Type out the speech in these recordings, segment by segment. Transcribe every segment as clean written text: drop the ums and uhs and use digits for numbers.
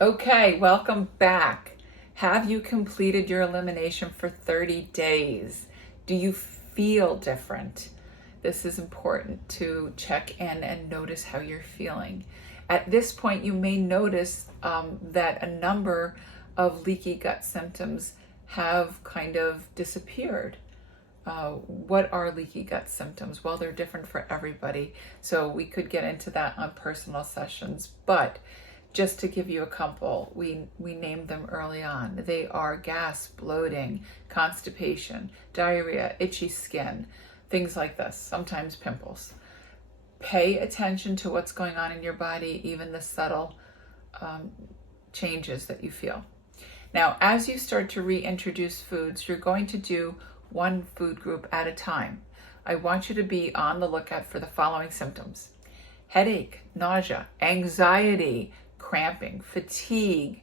Okay, welcome back. Have you completed your elimination for 30 days? Do you feel different? This is important to check in and notice how you're feeling. At this point, you may notice that a number of leaky gut symptoms have kind of disappeared. What are leaky gut symptoms? Well, they're different for everybody. So we could get into that on personal sessions, but just to give you a couple, we named them early on. They are gas, bloating, constipation, diarrhea, itchy skin, things like this, sometimes pimples. Pay attention to what's going on in your body, even the subtle changes that you feel. Now, as you start to reintroduce foods, you're going to do one food group at a time. I want you to be on the lookout for the following symptoms: headache, nausea, anxiety, cramping, fatigue,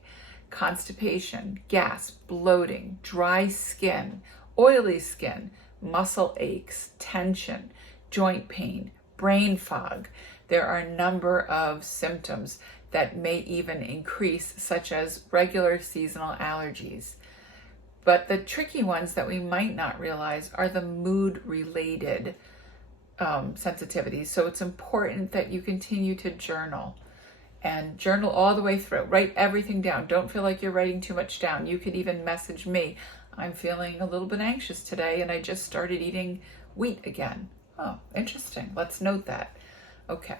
constipation, gas, bloating, dry skin, oily skin, muscle aches, tension, joint pain, brain fog. There are a number of symptoms that may even increase, such as regular seasonal allergies. But the tricky ones that we might not realize are the mood-related sensitivities. So it's important that you continue to journal and journal all the way through. Write everything down. Don't feel like you're writing too much down. You could even message me. I'm feeling a little bit anxious today and I just started eating wheat again. Oh, interesting. Let's note that. Okay.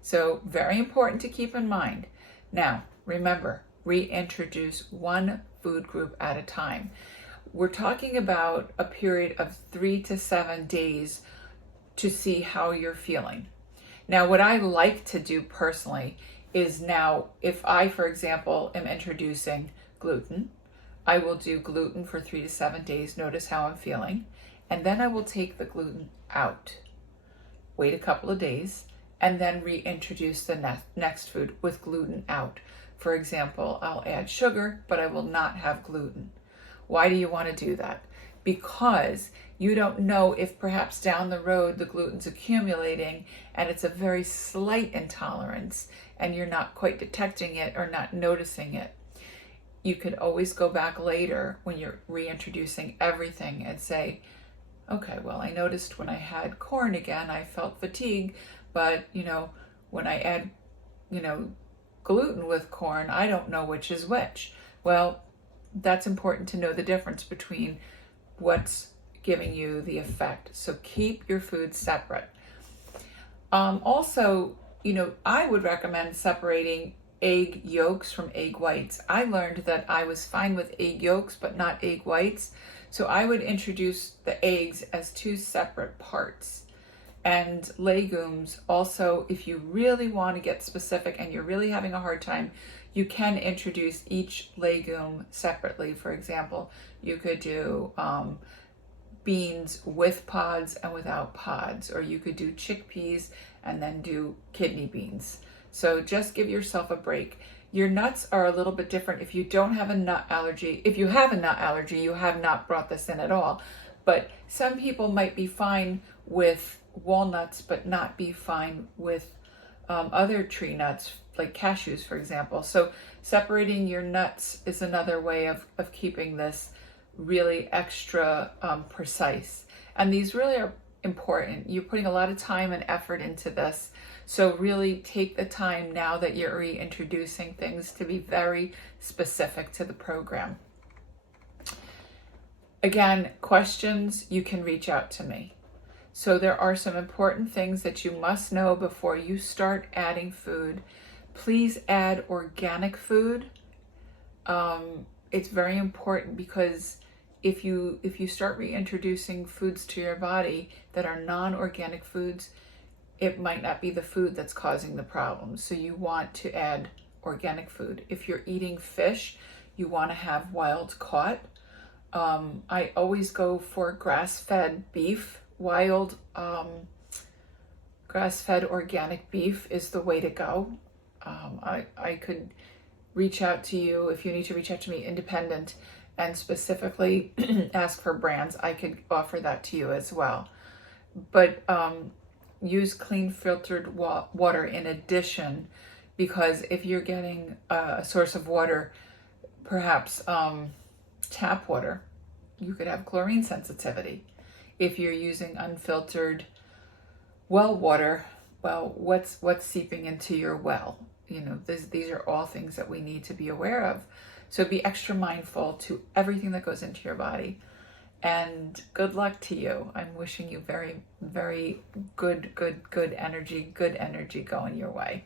So very important to keep in mind. Now, remember, reintroduce one food group at a time. We're talking about a period of 3 to 7 days to see how you're feeling. Now, what I like to do personally is now, if I, for example, am introducing gluten, I will do gluten for 3 to 7 days, notice how I'm feeling, and then I will take the gluten out, wait a couple of days, and then reintroduce the next food with gluten out. For example, I'll add sugar, but I will not have gluten. Why do you want to do that? Because you don't know if perhaps down the road the gluten's accumulating and it's a very slight intolerance and you're not quite detecting it or not noticing it. You could always go back later when you're reintroducing everything and say, okay, well, I noticed when I had corn again, I felt fatigue, but when I add, gluten with corn, I don't know which is which. Well, that's important to know the difference between what's giving you the effect. So keep your foods separate. Also, I would recommend separating egg yolks from egg whites. I learned that I was fine with egg yolks, but not egg whites. So I would introduce the eggs as two separate parts. And legumes also, if you really want to get specific and you're really having a hard time, you can introduce each legume separately. For example, you could do beans with pods and without pods, or you could do chickpeas and then do kidney beans. So just give yourself a break. Your nuts are a little bit different. If you don't have a nut allergy, if you have a nut allergy, you have not brought this in at all. But some people might be fine with walnuts, but not be fine with other tree nuts, like cashews, for example. So separating your nuts is another way of keeping this really extra precise. And these really are important. You're putting a lot of time and effort into this. So really take the time now that you're reintroducing things to be very specific to the program. Again, questions, you can reach out to me. So there are some important things that you must know before you start adding food. Please add organic food. It's very important because if you start reintroducing foods to your body that are non-organic foods, it might not be the food that's causing the problem. So you want to add organic food. If you're eating fish, you want to have wild caught. I always go for grass-fed beef. Wild grass-fed organic beef is the way to go. I could reach out to you if you need to reach out to me independent and specifically ask for brands. I could offer that to you as well. But use clean filtered water in addition, because if you're getting a source of water, perhaps tap water, you could have chlorine sensitivity. If you're using unfiltered well water, well, what's seeping into your well? You know, these are all things that we need to be aware of. So be extra mindful to everything that goes into your body. And good luck to you. I'm wishing you very, very good energy going your way.